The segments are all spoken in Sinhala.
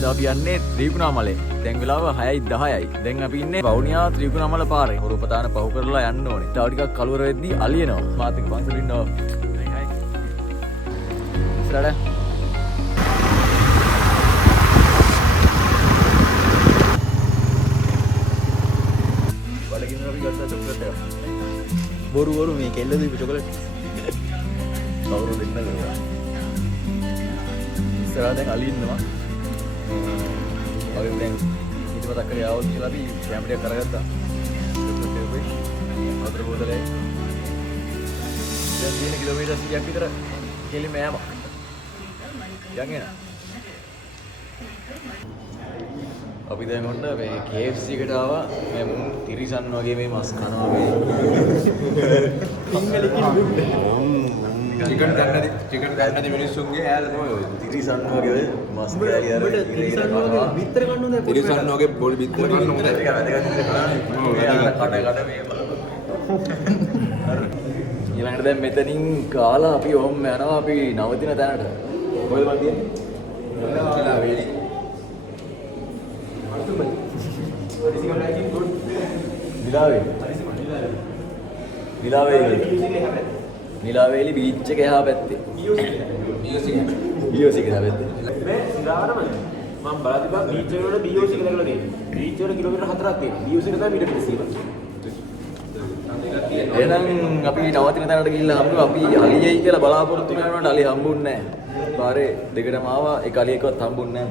අද අපි යන්නේ ත්‍රිකුණාමලේ. දැන් වෙලාව 6:10යි. දැන් අපි ඉන්නේ වවුනියා ත්‍රිකුණාමල පාරේ. රූපතාන පහු කරලා යන්න ඕනේ. තව ටිකක් කලවර වෙද්දී අලියනවා. මාත් එක්ක පන්සල ඉන්නවා. හයි. ඉස්සරහට. වලකින් අපි ගත්ත චොකලට් එක. බොරු මේ කෙල්ල දීපු චොකලට්. කවුරු දෙන්නද කියලා. ඉස්සරහ දැන් අලි ඉන්නවා. අපි දැන් ඊට පස්සේ කරේ ආවොත් කියලා අපි කැමරේ කරගත්තා. වතුර බෝතලේ දැන් 3 කිලෝමීටර් 100ක් විතර කෙලිම යෑම. යන් එන. අපි දැන් ඔන්න මේ KFC එකට ආවා. මේ තිරිසන් වගේ මේ මස් කනවා මේ. චිකන් ගන්නදි මිනිස්සුන්ගේ ඈල තමයි ඔය. තිරිසන් වගේ මස් කෑලි අර තිරිසන් වගේ බිත්තර ගන්න හොඳයි. තිරිසන් වගේ බොඩි බිත්තර ගන්න හොඳයි. ඒක වැදගත් කඩ මේ බලන්න. ඊළඟට දැන් මෙතනින් කාලා අපි ඔහොම යනවා අපි නවතින තැනට. කොහෙද මන් තියන්නේ? නිලාවේලි බීච් එක එහා පැත්තේ. BOC එක එහා පැත්තේ. මේ සිරාවරම මම බලලා තිබ්බා බීච් එක වල BOC එක දාලා තියෙනවා. බීච් වල කිලෝමීටර් 4ක් තියෙනවා. BOC එක තමයි මීටර් 200ක්. එහෙනම් අපි නවතින තැනට ගිහිල්ලා හම්බුනේ අපි අලියයි කියලා බලාපොරොත්තු වෙනකොට අලිය හම්බුන්නේ නැහැ. පාරේ දෙකටම ආවා ඒ අලියෙක්වත් හම්බුන්නේ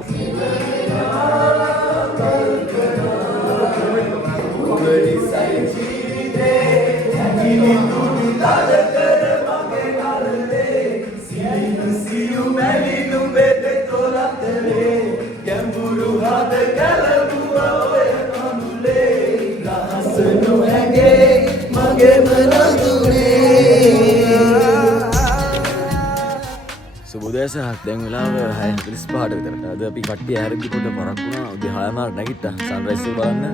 සුබෝදෑසක් දැන් වෙලාව 6:45ට විතර. අද අපි කට්ටිය ඇරෙද්දි පොඩ පරක් වුණා. උදේ 6:00 නැගිට්ටා සන්රයිස් එක බලන්න.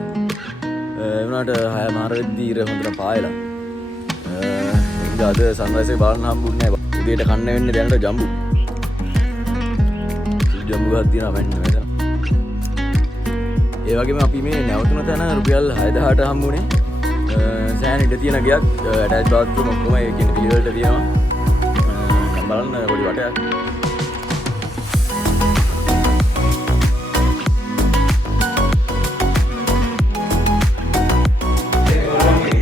ඒ වුණාට 6:00 වෙද්දී ඉර හොඳට පායලා. අද සන්රයිස් එක බලන්න හම්බුන්නේ නැහැ. උදේට කන්න වෙන්නේ දැනට ජම්බු. ජම්බු ගහක් තියෙනවා මෙන්න මෙතන. ඒ වගේම අපි මේ නැවතුන තැන රුපියල් 6000ට හම්බුනේ. සෑහෙන ඉඩ තියෙන ගයක් ඇටච් බාත්රූම් ඔක්කොම ඒ කියන්නේ පිළිවෙලට තියෙනවා. බලන්න පොඩි වටයක්.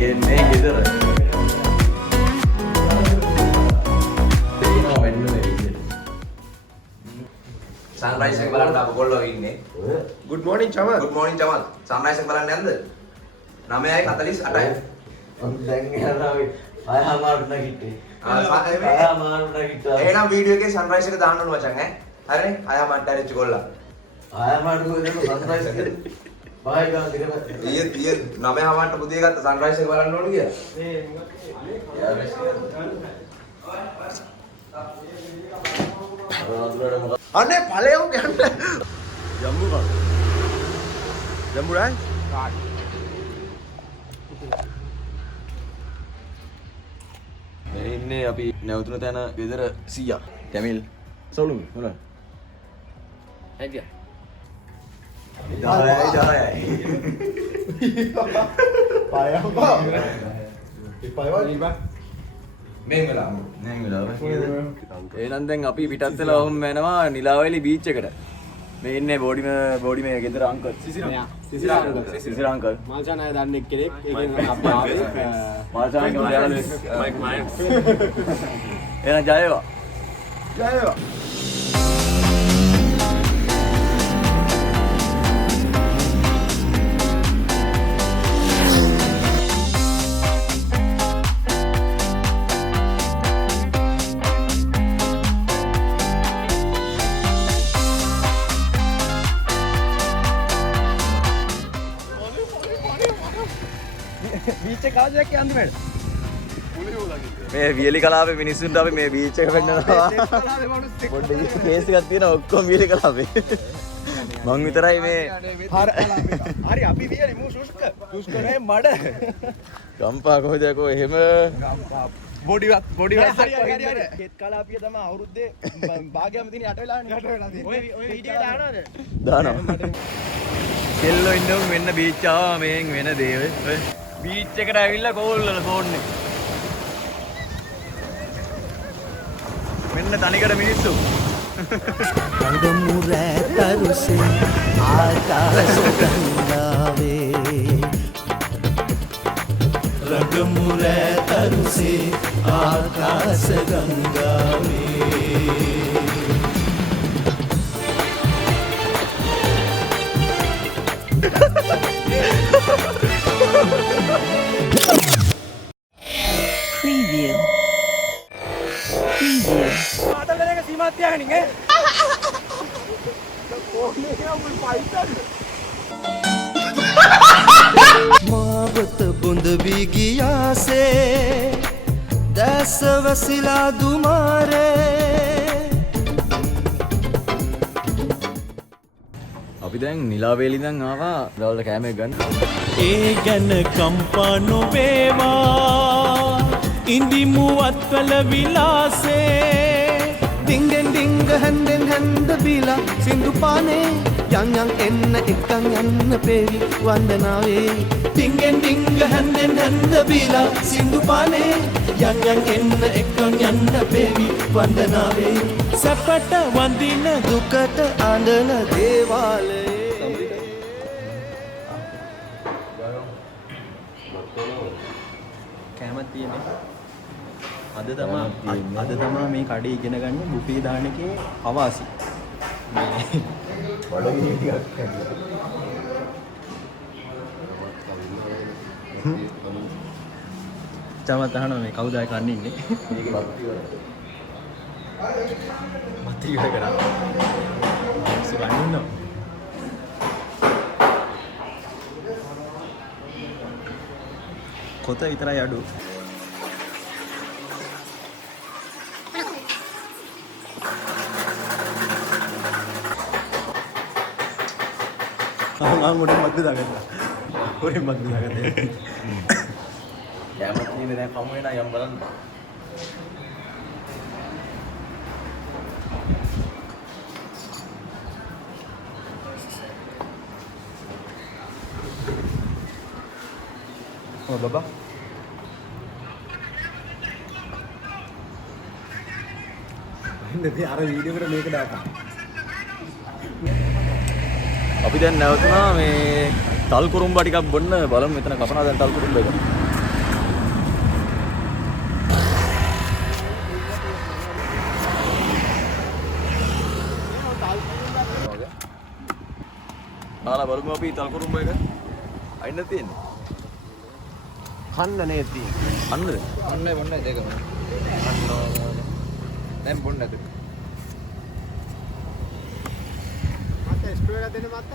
එන්නේ ගෙදර. දෙනවා වෙන්න මේ විදිහට. සන්රයිස් එක බලන්න අප කොල්ලෝ ඉන්නේ. good morning Chamal. good morning Chamal. Sunrise එක බලන්න යන්නද? 9:48යි. දැන් යනවා අපි ආයහමාරුට නැගිට්ටේ. ආයහමාරුට නැගිට්ටා. එහෙනම් වීඩියෝ එකේ සන්රයිස් එක දාන්න ඕන මචං ඈ. හරිනේ? ආයහමාරුට ඇරිච්ච කොල්ලා. ආයහමාරුට කොහෙද සන්රයිස් එක? බායි ගාන දෙකම. ඊයේ 9:00ට පුදිය ගත්ත සන්රයිස් එක බලන්න ඕන කියලා. අනේ ඵලයෝ ගන්න. ජම්බු කන. ජම්බු රයි? කාට්. මේ ඉන්නේ අපි නැවතුන තැන ගෙදර සීයා. ටැමිල්. සොලු මොන? ඇයිද? ඩායයි. පායම්බා. ඉපයවල් ඉබා. මේ වෙලාව. නෑ වෙලාව. එහෙනම් දැන් අපි පිටත් වෙලා ඔහොම යනවා නිලාවැලි බීච් එකට. මේ ඉන්නේ බෝඩි මේ ගෙදර අංකල්. සිසිර අංකල්. මාල්චාන් අය දන්නේ කෙනෙක්. ඒකෙන් අපි ආවේ. මාල්චාන් කියලා මයික් මයික්. එහෙනම් ජය වේවා. ජය වේවා. බීච් එක කාදයක් යන්නේ මට. මේ වියලි කලාවේ මිනිස්සුන්ට අපි මේ බීච් එක පෙන්නනවා. පොඩ්ඩක් කේස් එකක් තියෙනවා ඔක්කොම වියලි කලාවේ. මං විතරයි මේ හරි අපි වියලි මූ සුස්ක නේ මඩ. ගම්පා කොහෙද කො එහෙම බොඩි හරි කෙත් කලාපිය තමයි අවුරුද්දේ භාගයම දින යට වෙලානේ. ඔය වීඩියෝ දානවද? දානවා. කෙල්ලෝ ඉන්නව මෙන්න බීච් ආවා මේන් වෙන දේ ඔය බීච් එකට ඇවිල්ලා කෝල් වල බෝන්නේ. මෙන්න තනිකර මිනිස්සු. රඟමු රැතරුසේ ආකාශ ගංගාවේ රඟමු රැතරුසේ ආකාශ ගංගාවේ Preview. මාවත බොඳ වී ගියාසේ දැස වසිලා දුමාරේ අපි දැන් නිලාවේලි ඉඳන් ආවා දවල්ට කෑමක් ගන්න. ඒ ගැන කම්පා නොවේවා ඉඳිමු අත්වල විලාසේ ඩිංගෙන් ඩිංග හැන්දෙන් හැන්ද බීලා සින්දු පානේ යන් යන් එන්න එක්කන් යන්න පෙවි වන්දනාවේ ඩිංගෙන් ඩිංග හැන්දෙන් හැන්ද බීලා සින්දු පානේ යන් යන් එන්න එක්කන් යන්න පෙවි වන්දනාවේ සැපට වඳින දුකට අඬන දේවාලේ කැමති තියෙන්නේ. අද තමා මේ කඩේ ඉගෙන ගන්න බුපේ දාන එකේ අවාසි. මේ බඩගිනි ටිකක් චමත් අහනවා මේ කවුද අය කන්නේ ඉන්නේ? මත ඉවර කරා. සුවන්නවා. කොත විතරයි අඩු. ආංගොඩ මද්ද දාගත්තා. හොරේ මද්ද දාගත්තා. කෑමක් තියෙන්නේ දැන් කමු වෙනා යම් බලන්න. Oh baba. ඉන්නේ අර වීඩියෝ එකට මේක දාපන්. අපි දැන් නැවතුණා මේ තල් කුරුම්බා ටිකක් බොන්න බලමු මෙතන කපනවා දැන් තල් කුරුම්බා එක. ආලා බලමු අපි තල් කුරුම්බා එක. අයින්න තියෙන්නේ. කන්න නේ තියෙන්නේ. අන්නද? ඔන්න දෙකම. දැන් බොන්න නැද? මත ස්ට්‍රෝ එකක් දෙන්න මත.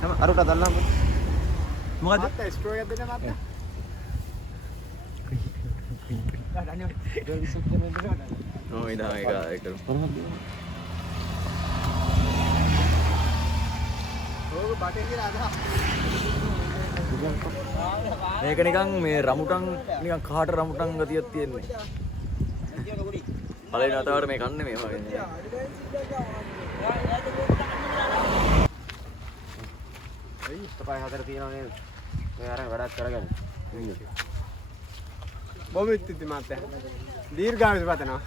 නම අරට දල්ලා මොකද? මත ස්ට්‍රෝ එකක් දෙන්න මත. ඔය ඉතින් ඒක ඕක බටේ කියලා අදහස්. මේක නිකන් මේ රමුටන් නිකන් කාට රමුටන් ගතියක් තියෙන්නේ. පළවෙනි වතාවට මේ කන්නේ මේ වගේ. අයි තපයි හතර තියෙනවා නේද? මේ අර වැඩක් කරගන්න. බොමිත් ඉති මාත්‍ය. දීර්ඝායුෂ පතනවා.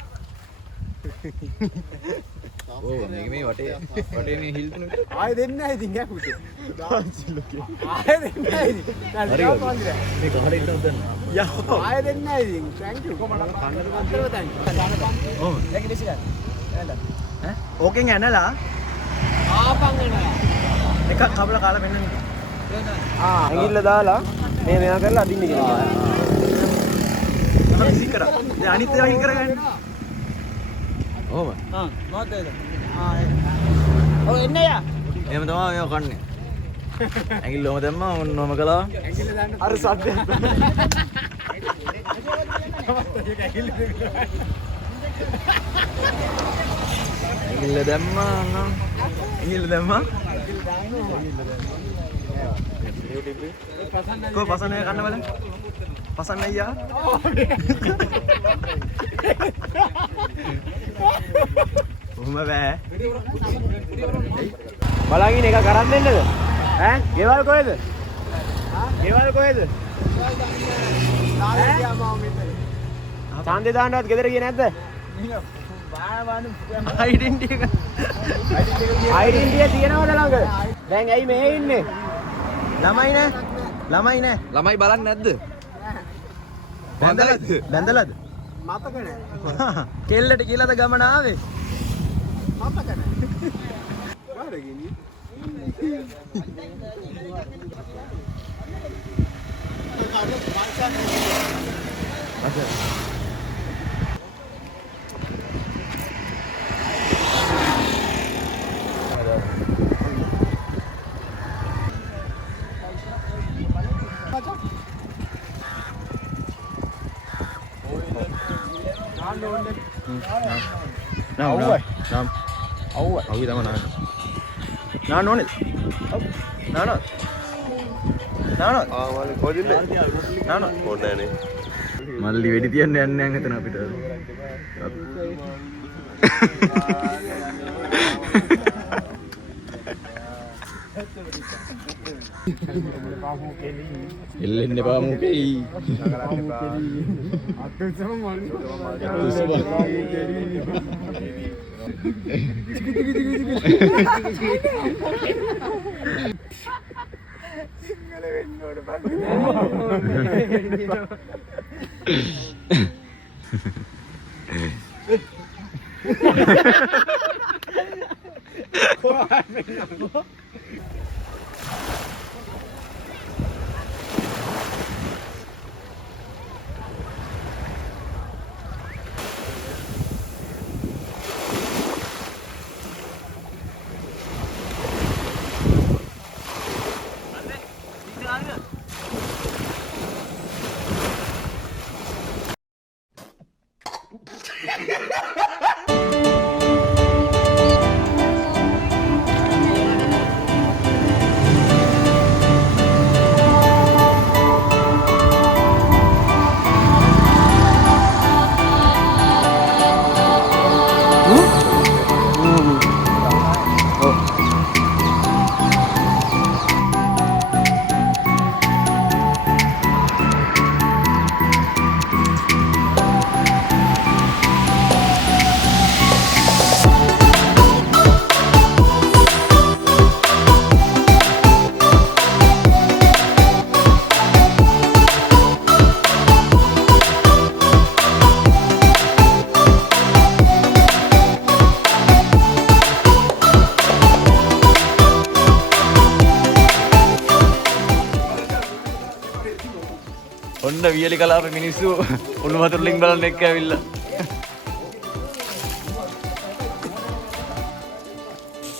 ඕ මේක මේ වටේ මේ හිල් තුන විතර. ආයෙ දෙන්නේ නැහැ ඉතින් ඈ පුතේ. ආයෙ දෙන්නේ නැහැ ඉතින්. හරි මේ කාට ඉන්නවද දන්න. යහෝ ආයෙ දෙන්නේ නැහැ ඉතින්. thank you. කොහමද කන්නද මන්තරව thank you. ඔව්. ඒක දෙසිලා. ඈ? ඕකෙන් ඇනලා ආපන් එනවා. එකක් කබල කාලා මෙන්න මේ. ඇඟිල්ල දාලා මේ මෙයා කරලා අදින්න කියලා. හරි කරා. දැන් අනිත් ඒවා හිල් කරගන්න. ඔව්. මොකද ඒක? ඔව් එන්නේ යා. එහෙම තමයි මේව කන්නේ. ඇඟිල්ලම දැම්මා ඔන්නෝම කළා. ඇඟිල්ල දාන්න අර සද්දයක්. ඇඟිල්ල දැම්මා අන්න. ඇඟිල්ල දැම්මා. කො පසන්නේ කන්න බලන්න. පසන්න අයියා. කොහොම බෑ. බලන් ඉන්න එක කරන් දෙන්නද? ඈ? ගෙවල් කොහෙද? ගෙවල් කොහෙද? ඡන්දේ දාන්නවත් ගෙදර ගියේ නැද්ද? ඩෙන්ටි එක. ඩෙන්ටි එක තියනවද ළඟ? දැන් ඇයි මේ ඉන්නේ? ළමයි නෑ. ළමයි බලන්නේ නැද්ද? බැඳලාද? මතක නෑ. කෙල්ලට කියලාද ගමන ආවේ? මතක නෑ. වාරේ ගියේ. මල්ලි වෙඩි තියන්න යන්නේ නැහැ හිතන අපිට. එල්ලෙන්න එපා මොකෙයි. ඔන්න වියලි කලාපේ මිනිස්සු උණු වතුර ලිං බලන්න එක්ක ඇවිල්ලා.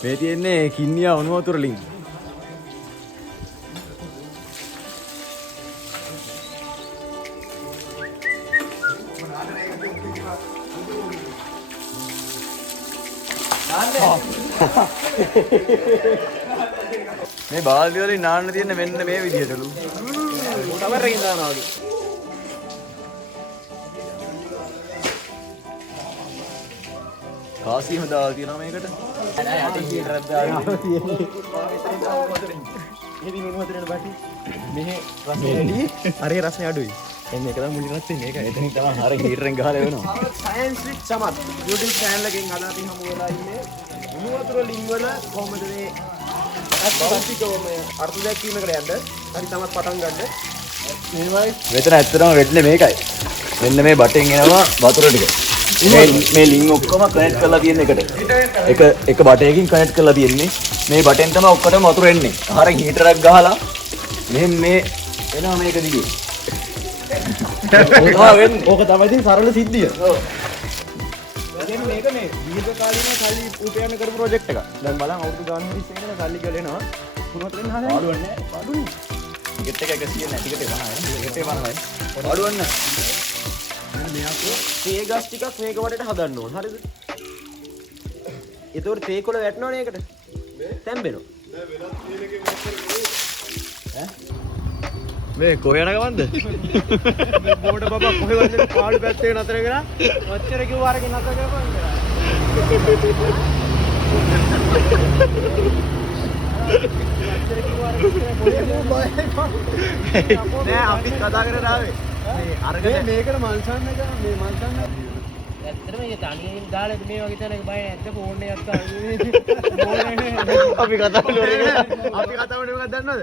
මේ තියෙන්නේ කින්නියා උණු වතුර ලිං. මේ බාල්දි වලින් නාන්න තියෙන්නේ මෙන්න මේ විදිහටලු. කවරකින් දානවලු. කාසියම දාලා තියෙනවා මේකට. නෑ යටින් කීටරක් දාලා තියෙන්නේ. මේ දින උණු වතුරේන බටි. මෙහෙ රසය වැඩි. අරේ රසය අඩුයි. එන්නේ එක තමයි මුලින් රත් වෙන්නේ. ඒක එතනින් තමයි අර කීටරෙන් ගහලා වෙනවා. සයන්ස් විත් සමත් YouTube channel එකෙන් අද අපි හමු වෙලා ඉන්නේ උණු වතුර ලිං වල කොහොමද මේ අත්පත්තිකවම අර්ථ දැක්වීමකට යන්න. හරි තමයි පටන් ගන්න. මෙතන ඇත්තටම වෙන්නේ මේකයි. මෙන්න මේ බටෙන් එනවා වතුර ටික. මේ ලිං ඔක්කොම කනෙක්ට් කරලා තියෙන එකට. එක බටයකින් කනෙක්ට් කරලා තියෙන්නේ. මේ බටෙන් තමයි ඔක්කොටම වතුර එන්නේ. හරිය හීටරයක් ගහලා මෙහෙන් මේ එනවා මේක දිගේ. ඕක තමයි ඉතින් සරල සිද්ධිය. ඔව්. දැන් මේක මේ දීර්ඝ කාලීන සල්ලි උපයන කරපු ප්‍රොජෙක්ට් එකක්. දැන් බලන්න අවුරුදු ගානක් ඉස්සෙල්ලා සල්ලි කියලා එනවා. කුණුවතෙන් හදන්නේ. පාඩුවන්නේ නැහැ. පාඩුනේ. ටිකට් එක 100 නැහැ. ටිකට් එක 50යි. ටිකට් එක 50යි. පාඩුවන්නේ. දැන් මෙයාකෝ තේ ගස් ටිකක් මේක වටේට හදන්න ඕන. හරිද? ඒතකොට තේ කොළ වැටෙනවනේ ඒකට. තැම්බෙනවා. මේ කොහේ යන ගමන්ද? බෝඩ බබා කොහෙ වන්නේ පාළු පැත්තේ නතර කරා. ඔච්චර කිව්වා අරගෙන නතර කරපන් කියලා. නෑ අපි කතා කරලා ආවේ. මේ අරගෙන මේකට මල්සන්න එක මේ මල්සන්න. ඇත්තටම මේ තනියෙන් දාලා මේ වගේ තැනක බය නැද්ද ෆෝන් එකක් අපි කතා කරන්නේ අපි කතා කරන්නේ මොකක්ද දන්නවද?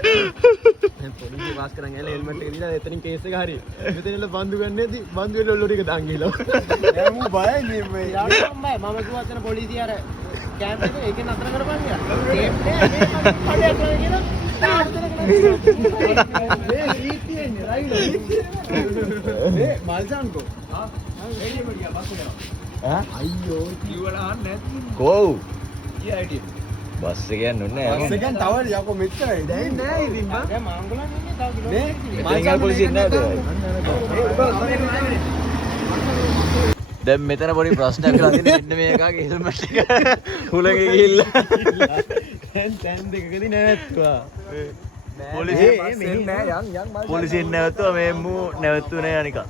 දැන් පොලිසිය පාස් කරන් ඇවිල්ලා හෙල්මට් එක දීලා එතනින් කේස් එක හරි. මෙතන ඉන්න බන්දු ගන්නේදී බන්දු වල ලොරි එක දාන් ගිහලා. දැන් මම බයයි මේ යාළුවා මම කිව්වා අතන පොලිසිය අර කැම්ප් එක ඒකෙන් නතර කරපන් කියලා. ටේප් නෑ මේ කඩයක් කරගෙන කියලා මේ රීතියනේ රයිඩ්. මේ මල්සන්කෝ. එළිය මඩියා බස් එක. අයියෝ කිව්වලා අහන්න නැති. කොව්. කී අයිටිය. බස් එක යන්න ඕනේ නෑ. බස් එකෙන් තව යකෝ මෙච්චරයි. දැන් නෑ ඉතින් බං. දැන් මාංගලන් ඉන්නේ තව කිලෝමීටර්. මල්සන් පොලිසිය නෑ. දැන් මෙතන පොඩි ප්‍රශ්නයක් කරලා තියෙන මෙන්න මේ එකාගේ හෙල්මට් එක හුලඟේ ගිහිල්ලා තැන් දෙකකදී නැවැත්තුවා. පොලිසියෙන් නැවතුවා මේ මූ නැවතුනේ අනිකා.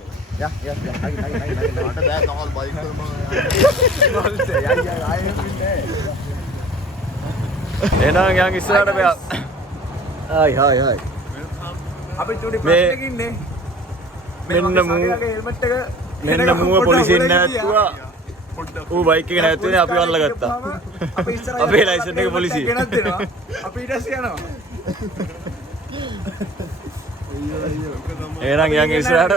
එනවා යන් ඉස්සරහට බෑ. හායි. අපි චුටි මේ- ප්‍රශ්නයක ඉන්නේ. මෙන්න මූ හෙල්මට් එක මෙන්න මූව පොලිසියෙන් නැවතුවා. ඌ බයික් එක නැවතුනේ අපි වල්ලා ගත්තා. අපි ඉස්සරහ අපේ ලයිසන් එක පොලිසිය. ගෙනත් දෙනවා. අපි ඊට පස්සේ යනවා. එහෙනම් යන් ඉස්සරහට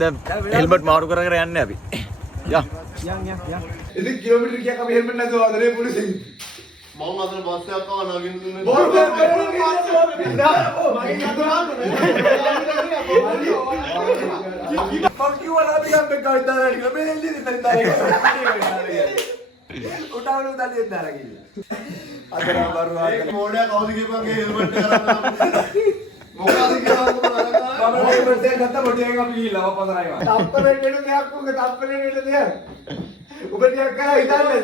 දැන් හෙල්මට් මාරු කර කර යන්නේ අපි. යා. යන්. ඉතින් කිලෝමීටර් කීයක් අපි හෙල්මට් නැතුව ආදරේ පොලිසියෙන්. මම අතන බස් එකක් ආව නගින්න දුන්නේ. බෝල් බෝල් කරනවා මගේ කතා කිව්වා අපි ගම් එක ගාවිලා කියලා මේ එල්ලි දෙන්න දාලා. උටාවල උදාලියෙන් දාලා ගිහින්. අදරම් බරුවා. මොඩයක් අවදි කියපන්ගේ හෙල්මට් එක අරන්. මොකද කියලා මම හෙල්මට් එක ගත්තා මොටියෙන් අපි ගිහිල්ලා වපසරයි වා. තප්පරේ වෙන දෙයක් උග තප්පරේ වෙන දෙයක්. ඔබ ටිකක් කරා හිතන්නේ.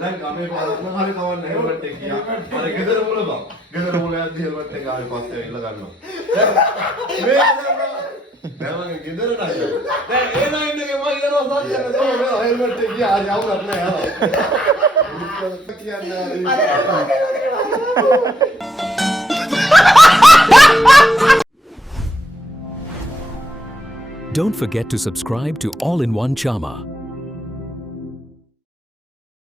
දැන් ගමේ පාරම හරි කවන්නේ හෙල්මට් එක ගියා. අර ගෙදර මුල බං. ගෙදර මුල යද්දි හෙල්මට් එක ආයෙ පස්සේ ඉල්ල ගන්නවා. මේ දැන් මම ගෙදර නැහැ. දැන් ඒ නයින්ගේ මම ඉලනවා සත්‍යද මේ හෙල්මට් එක ගියා ආයෙ අවුලක් නැහැ. කියන්නේ Don't forget to subscribe to All in One Chama.